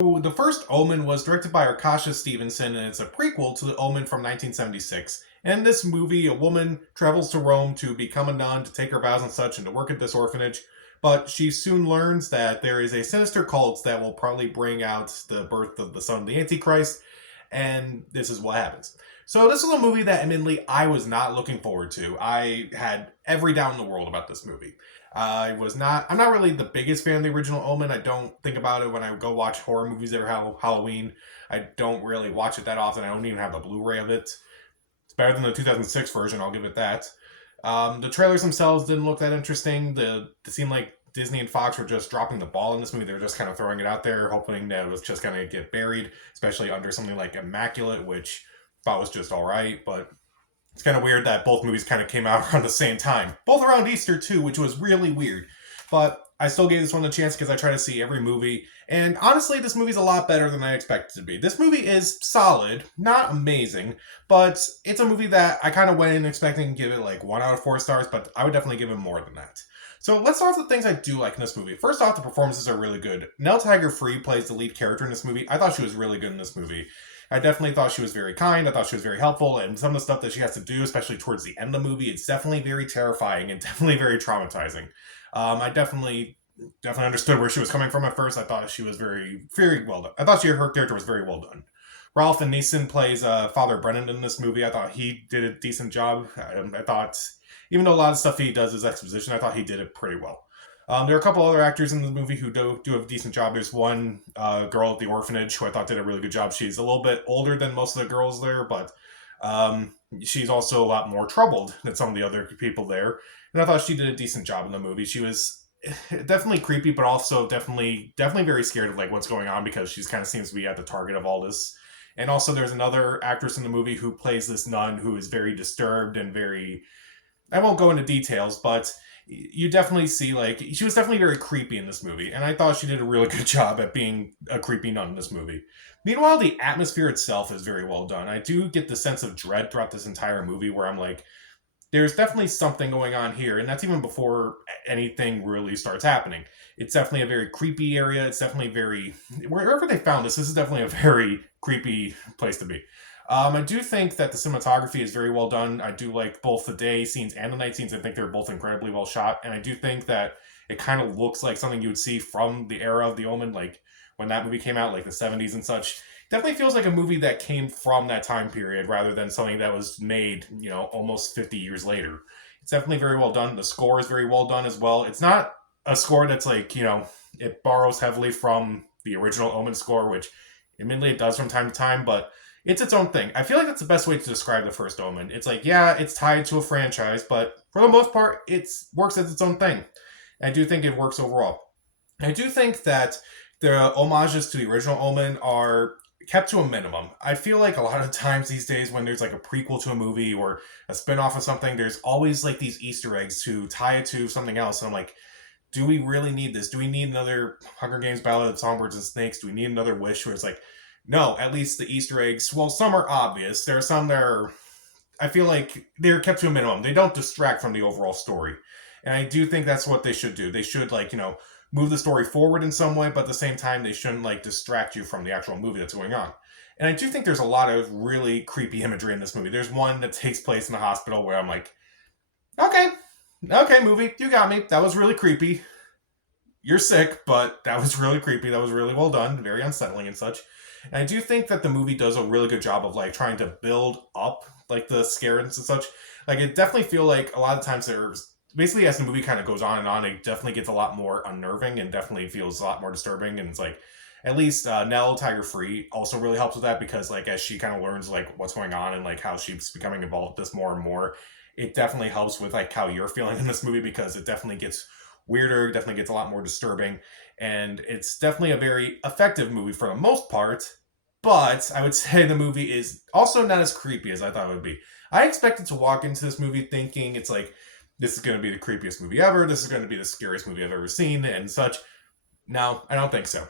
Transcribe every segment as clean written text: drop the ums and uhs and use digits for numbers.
The first Omen was directed by Arkasha Stevenson, and it's a prequel to the Omen from 1976. And in this movie, a woman travels to Rome to become a nun, to take her vows and such, and to work at this orphanage. But she soon learns that there is a sinister cult that will probably bring out the birth of the son of the Antichrist, and this is what happens. So this was a movie that, admittedly, I was not looking forward to. I had every doubt in the world about this movie. I'm not really the biggest fan of the original Omen. I don't think about it when I go watch horror movies every Halloween. I don't really watch it that often. I don't even have the Blu-ray of it. It's better than the 2006 version, I'll give it that. The trailers themselves didn't look that interesting. It seemed like Disney and Fox were just dropping the ball in this movie. They were just kind of throwing it out there, hoping that it was just going to get buried, especially under something like Immaculate, which I thought was just all right. But it's kind of weird that both movies kind of came out around the same time. Both around Easter, too, which was really weird. But I still gave this one a chance because I try to see every movie. And honestly, this movie's a lot better than I expected it to be. This movie is solid, not amazing, but it's a movie that I kind of went in expecting to give it like 1 out of 4 stars, but I would definitely give it more than that. So let's start with the things I do like in this movie. First off, the performances are really good. Nell Tiger Free plays the lead character in this movie. I thought she was really good in this movie. I definitely thought she was very kind. I thought she was very helpful. And some of the stuff that she has to do, especially towards the end of the movie, it's definitely very terrifying and definitely very traumatizing. I definitely understood where she was coming from at first. I thought she was very well done. I thought her character was very well done. Ralph Neeson plays Father Brennan in this movie. I thought he did a decent job. I thought, even though a lot of stuff he does is exposition, I thought he did it pretty well. There are a couple other actors in the movie who do a decent job. There's one girl at the orphanage who I thought did a really good job. She's a little bit older than most of the girls there, but she's also a lot more troubled than some of the other people there. And I thought she did a decent job in the movie. She was definitely creepy, but also definitely very scared of like what's going on because she kind of seems to be at the target of all this. And also, there's another actress in the movie who plays this nun who is very disturbed and very. I won't go into details, but you definitely see like she was definitely very creepy in this movie, and I thought she did a really good job at being a creepy nun in this movie. Meanwhile, the atmosphere itself is very well done. I do get the sense of dread throughout this entire movie where I'm like, there's definitely something going on here, and that's even before anything really starts happening. It's definitely a very creepy area. It's definitely very wherever they found this is definitely a very creepy place to be. I do think that the cinematography is very well done. I do like both the day scenes and the night scenes. I think they're both incredibly well shot, and I do think that it kind of looks like something you would see from the era of The Omen, like when that movie came out, like the 70s and such. Definitely feels like a movie that came from that time period rather than something that was made, almost 50 years later. It's definitely very well done. The score is very well done as well. It's not a score that's like, it borrows heavily from the original Omen score, which admittedly it does from time to time, but it's its own thing. I feel like that's the best way to describe the first Omen. It's like, yeah, it's tied to a franchise, but for the most part, it works as its own thing. I do think it works overall. I do think that the homages to the original Omen are kept to a minimum. I feel like a lot of times these days when there's like a prequel to a movie or a spin-off of something, there's always like these Easter eggs to tie it to something else. And I'm like, do we really need this? Do we need another Hunger Games Ballad of Songbirds and Snakes? Do we need another Wish where it's like, no, at least the Easter eggs, well, some are obvious. There are some that are, I feel like they're kept to a minimum. They don't distract from the overall story. And I do think that's what they should do. They should, like, move the story forward in some way, but at the same time, they shouldn't, like, distract you from the actual movie that's going on. And I do think there's a lot of really creepy imagery in this movie. There's one that takes place in the hospital where I'm like, okay, movie, you got me. That was really creepy. You're sick, but that was really creepy. That was really well done, very unsettling and such. And I do think that the movie does a really good job of like trying to build up like the scares and such. Like it definitely feel like a lot of times there's basically as the movie kind of goes on and on, it definitely gets a lot more unnerving and definitely feels a lot more disturbing. And it's like at least Nell Tiger Free also really helps with that because like as she kind of learns like what's going on and like how she's becoming involved with this more and more, it definitely helps with like how you're feeling in this movie because it definitely gets weirder, definitely gets a lot more disturbing, and it's definitely a very effective movie for the most part, but I would say the movie is also not as creepy as I thought it would be. I expected to walk into this movie thinking it's like, this is going to be the creepiest movie ever, this is going to be the scariest movie I've ever seen, and such. No, I don't think so.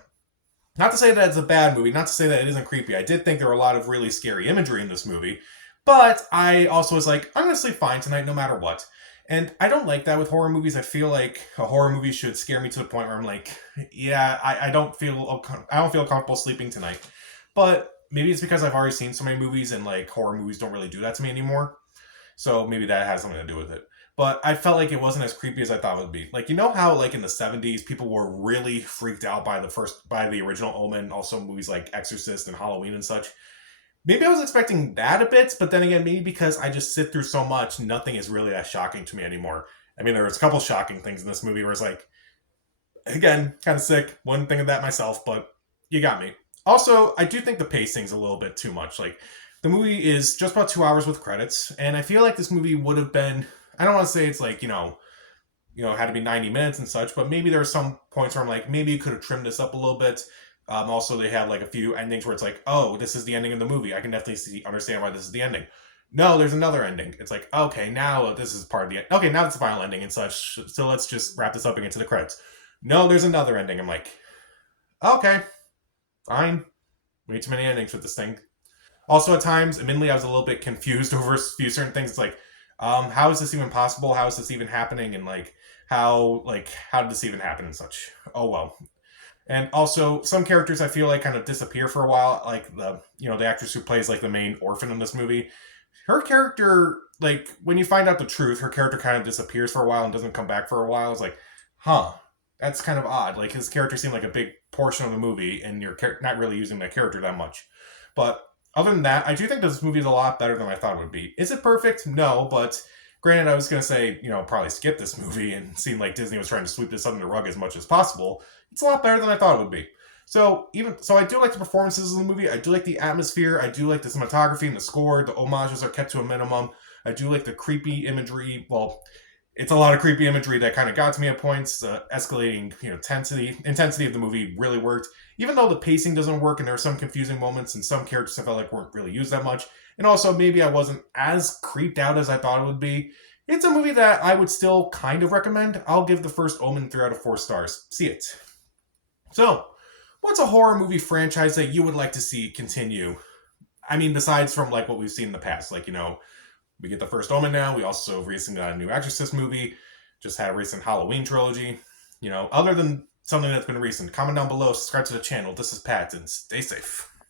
Not to say that it's a bad movie, not to say that it isn't creepy. I did think there were a lot of really scary imagery in this movie, but I also was like, I'm going to sleep fine tonight no matter what. And I don't like that with horror movies. I feel like a horror movie should scare me to the point where I'm like, yeah, I don't feel comfortable sleeping tonight. But maybe it's because I've already seen so many movies and like horror movies don't really do that to me anymore. So maybe that has something to do with it. But I felt like it wasn't as creepy as I thought it would be. Like, you know how like in the 70s people were really freaked out by the original Omen, also movies like Exorcist and Halloween and such. Maybe I was expecting that a bit, but then again, maybe because I just sit through so much, nothing is really that shocking to me anymore. I mean, there was a couple shocking things in this movie where it's like, again, kind of sick. One thing of that myself, but you got me. Also, I do think the pacing's a little bit too much. Like, the movie is just about 2 hours with credits, and I feel like this movie would have been. I don't want to say it's like it had to be 90 minutes and such, but maybe there are some points where I'm like, maybe you could have trimmed this up a little bit. Also, they have like a few endings where it's like, oh, this is the ending of the movie. I can definitely understand why this is the ending. No, there's another ending. It's like, okay, now this is part of the. Okay, now it's the final ending and such. So let's just wrap this up and get to the credits. No, there's another ending. I'm like, okay, fine. Way too many endings with this thing. Also, at times, admittedly, I was a little bit confused over a few certain things. It's like, how is this even possible? How is this even happening? And how did this even happen and such? Oh well. And also, some characters I feel like kind of disappear for a while, like the actress who plays like the main orphan in this movie. Her character, like when you find out the truth, her character kind of disappears for a while and doesn't come back for a while. It's like, huh, that's kind of odd. Like his character seemed like a big portion of the movie, and you're not really using that character that much. But other than that, I do think this movie is a lot better than I thought it would be. Is it perfect? No, but granted, I was gonna say probably skip this movie and seem like Disney was trying to sweep this under the rug as much as possible. It's a lot better than I thought it would be. So I do like the performances in the movie. I do like the atmosphere. I do like the cinematography and the score. The homages are kept to a minimum. I do like the creepy imagery. Well, it's a lot of creepy imagery that kind of got to me at points. Escalating, intensity of the movie really worked. Even though the pacing doesn't work and there are some confusing moments and some characters I felt like weren't really used that much. And also maybe I wasn't as creeped out as I thought it would be. It's a movie that I would still kind of recommend. I'll give the first Omen 3 out of 4 stars. See it. So, what's a horror movie franchise that you would like to see continue? I mean, besides from like what we've seen in the past, we get the first Omen now. We also recently got a new Exorcist movie. Just had a recent Halloween trilogy. Other than something that's been recent, comment down below, subscribe to the channel. This is Pat, and stay safe.